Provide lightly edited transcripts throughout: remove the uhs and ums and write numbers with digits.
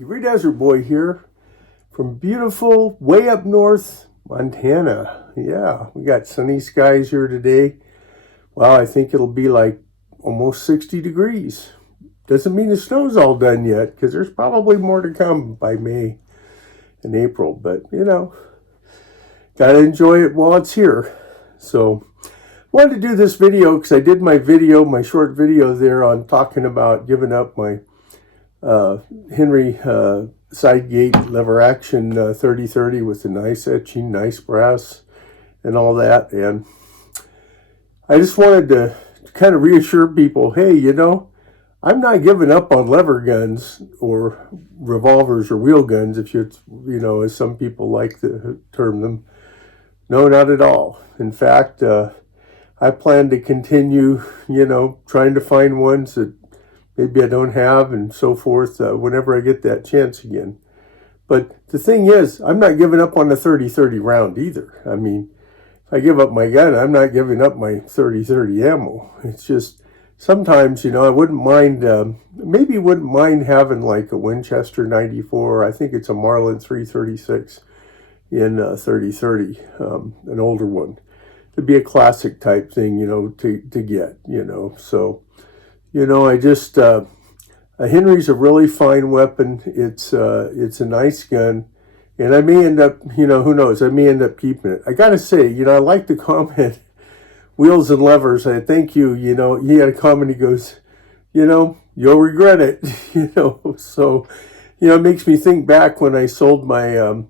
Howdy, Desert Boy here from beautiful way up north Montana. Yeah, we got sunny skies here today. Well, I think it'll be like almost 60 degrees. Doesn't mean the snow's all done yet, because there's probably more to come by May and April. But, gotta enjoy it while it's here. So, wanted to do this video because I did my short video there on talking about giving up my Henry side gate lever action 3030 with the nice etching, nice brass and all that. And I just wanted to kind of reassure people, hey, I'm not giving up on lever guns or revolvers or wheel guns, if as some people like to term them. No, not at all. In fact, I plan to continue, trying to find ones that maybe I don't have and so forth whenever I get that chance again. But the thing is, I'm not giving up on the 30-30 round either. I mean, if I give up my gun, I'm not giving up my 30-30 ammo. It's just sometimes, I wouldn't mind, maybe wouldn't mind having like a Winchester 94. I think it's a Marlin 336 in 30-30, an older one. It'd be a classic type thing, to get, so... I just, a Henry's a really fine weapon. It's a nice gun. And I may end up, who knows, I may end up keeping it. I got to say, I like the comment, wheels and levers. I thank you, he had a comment, he goes, you'll regret it, So, it makes me think back when I sold my,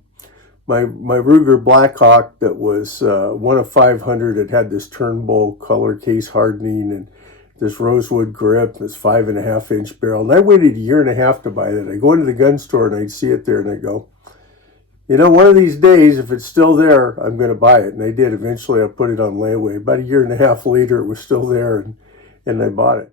my Ruger Blackhawk that was one of 500. It had this Turnbull color case hardening and this rosewood grip, this 5.5-inch barrel. And I waited a year and a half to buy that. I go into the gun store and I'd see it there and I go, one of these days, if it's still there, I'm going to buy it. And I did. Eventually, I put it on layaway. About a year and a half later, it was still there and I bought it.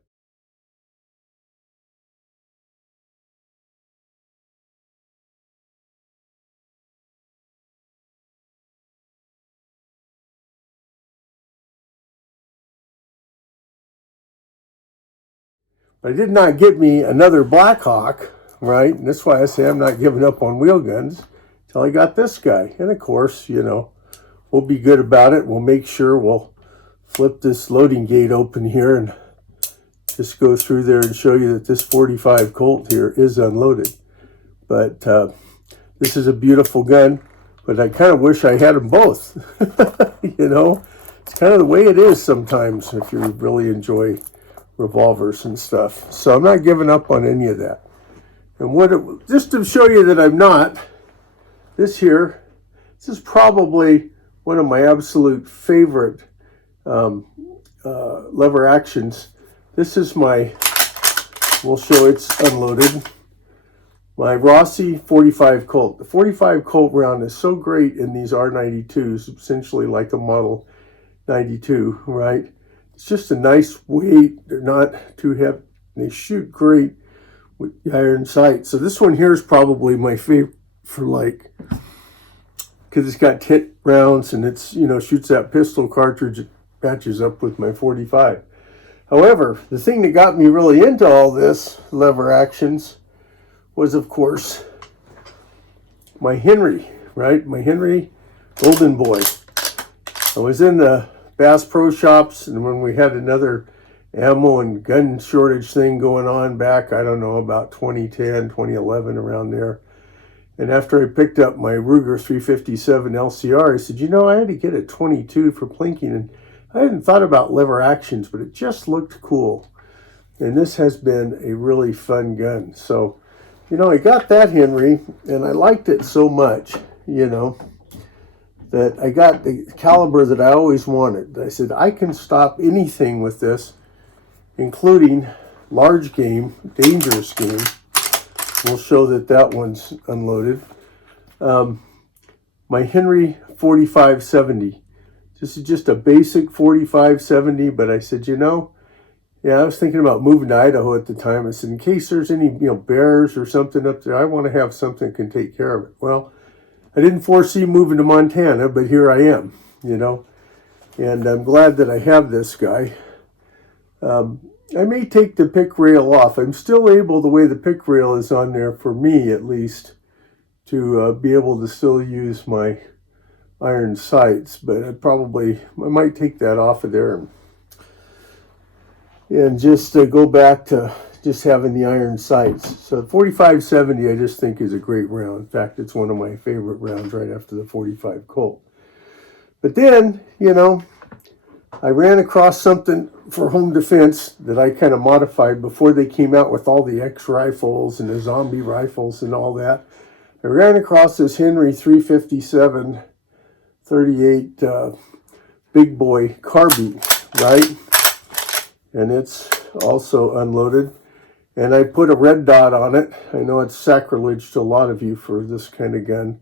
But it did not get me another Blackhawk, right? And that's why I say I'm not giving up on wheel guns until I got this guy. And of course, we'll be good about it. We'll make sure we'll flip this loading gate open here and just go through there and show you that this 45 Colt here is unloaded. But this is a beautiful gun, but I kind of wish I had them both. It's kind of the way it is sometimes if you really enjoy revolvers and stuff. So I'm not giving up on any of that. And just to show you that I'm not, this is probably one of my absolute favorite lever actions. This is we'll show it's unloaded, my Rossi 45 Colt. The 45 Colt round is so great in these R92s, essentially like a Model 92, right? It's just a nice weight. They're not too heavy. They shoot great with iron sights. So this one here is probably my favorite for because it's got tit rounds and it's, shoots that pistol cartridge. It matches up with my 45. However, the thing that got me really into all this lever actions was, of course, my Henry, right? My Henry Golden Boy. I was in the Bass Pro Shops, and when we had another ammo and gun shortage thing going on back, I don't know, about 2010, 2011, around there. And after I picked up my Ruger 357 LCR, I said, I had to get a 22 for plinking, and I hadn't thought about lever actions, but it just looked cool. And this has been a really fun gun. So, I got that Henry, and I liked it so much, that I got the caliber that I always wanted. I said, I can stop anything with this, including large game, dangerous game. We'll show that one's unloaded. My Henry 4570. This is just a basic 4570, but I said, I was thinking about moving to Idaho at the time. I said, in case there's any, bears or something up there, I want to have something that can take care of it. Well, I didn't foresee moving to Montana, but here I am, and I'm glad that I have this guy. I may take the pick rail off. I'm still able, the way the pick rail is on there, for me at least, to be able to still use my iron sights, but I might take that off of there and just go back to just having the iron sights. So 4570 I just think is a great round. In fact, it's one of my favorite rounds right after the 45 Colt. But then, you know, I ran across something for home defense that I kind of modified before they came out with all the X rifles and the zombie rifles and all that. I ran across this Henry 357 38 big boy carbine, right? And it's also unloaded. And I put a red dot on it. I know it's sacrilege to a lot of you for this kind of gun.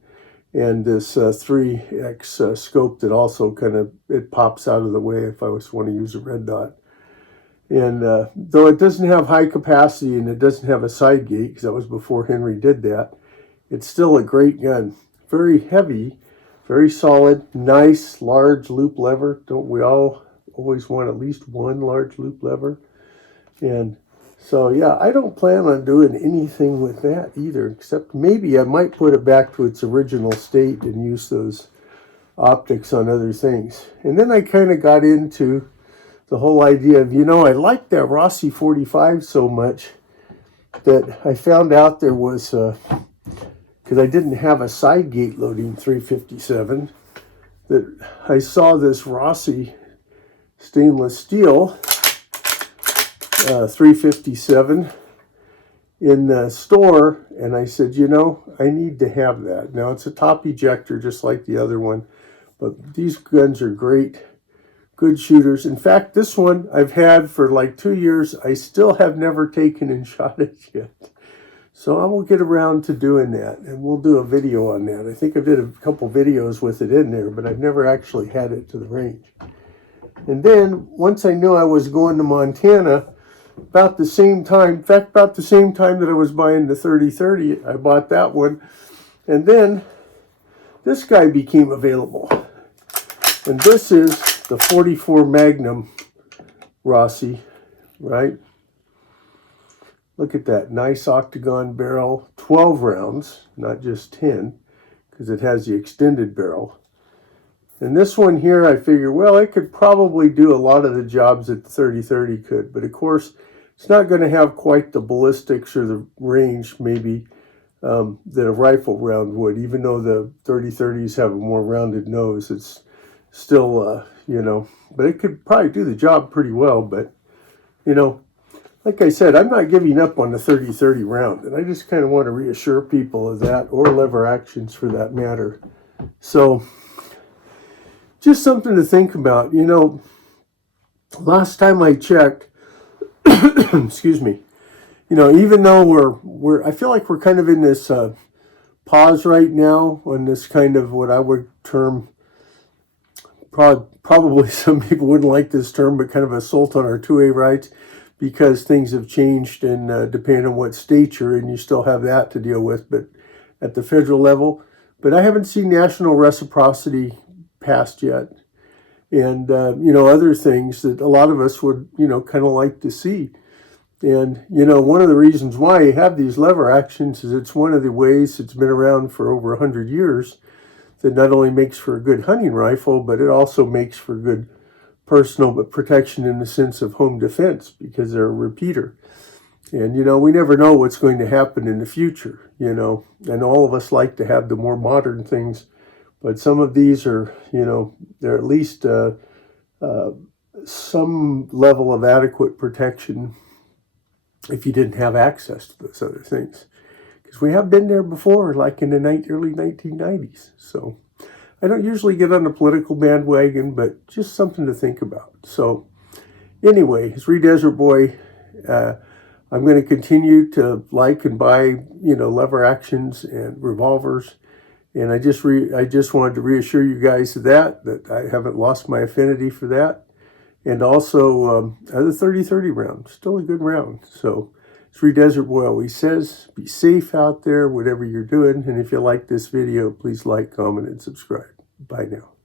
And this 3X scope that also it pops out of the way if I want to use a red dot. And though it doesn't have high capacity and it doesn't have a side gate, because that was before Henry did that, it's still a great gun. Very heavy, very solid, nice, large loop lever. Don't we all always want at least one large loop lever? And so, yeah, I don't plan on doing anything with that either, except maybe I might put it back to its original state and use those optics on other things. And then I kind of got into the whole idea of, you know, I liked that Rossi 45 so much that I found out there was, because I didn't have a side gate loading 357, that I saw this Rossi stainless steel 357 in the store, and I said, you know, I need to have that. Now, it's a top ejector just like the other one, but these guns are great, good shooters. In fact, this one I've had for like 2 years. I still have never taken and shot it yet. So I will get around to doing that, and we'll do a video on that. I think I did a couple videos with it in there, but I've never actually had it to the range. And then, once I knew I was going to Montana, about the same time, in fact, about the same time that I was buying the 3030, I bought that one. And then this guy became available. And this is the 44 Magnum Rossi, right? Look at that, nice octagon barrel, 12 rounds, not just 10, because it has the extended barrel. And this one here, I figure, well, it could probably do a lot of the jobs that the 3030 could, but of course, it's not going to have quite the ballistics or the range, maybe, that a rifle round would. Even though the 3030s have a more rounded nose, it's still, you know, but it could probably do the job pretty well. But, you know, like I said, I'm not giving up on the 3030 round, and I just kind of want to reassure people of that, or lever actions for that matter. So, just something to think about. You know, last time I checked, excuse me, you know, even though I feel like we're kind of in this pause right now on this kind of what I would term, probably some people wouldn't like this term, but kind of assault on our 2A rights, because things have changed, and depending on what state you're in, you still have that to deal with, but at the federal level. But I haven't seen national reciprocity passed yet. And, you know, other things that a lot of us would, you know, kind of like to see. And, you know, one of the reasons why you have these lever actions is it's one of the ways it's been around for over 100 years that not only makes for a good hunting rifle, but it also makes for good personal but protection in the sense of home defense, because they're a repeater. And, you know, we never know what's going to happen in the future, you know, and all of us like to have the more modern things. But some of these are, you know, they're at least some level of adequate protection if you didn't have access to those other things. Because we have been there before, like in the early 1990s. So I don't usually get on the political bandwagon, but just something to think about. So anyway, as Desert Boy, I'm going to continue to like and buy, you know, lever actions and revolvers. And I just wanted to reassure you guys of that I haven't lost my affinity for that. And also, the 30-30 round, still a good round. So, as Desert Boy always says, be safe out there, whatever you're doing. And if you like this video, please like, comment, and subscribe. Bye now.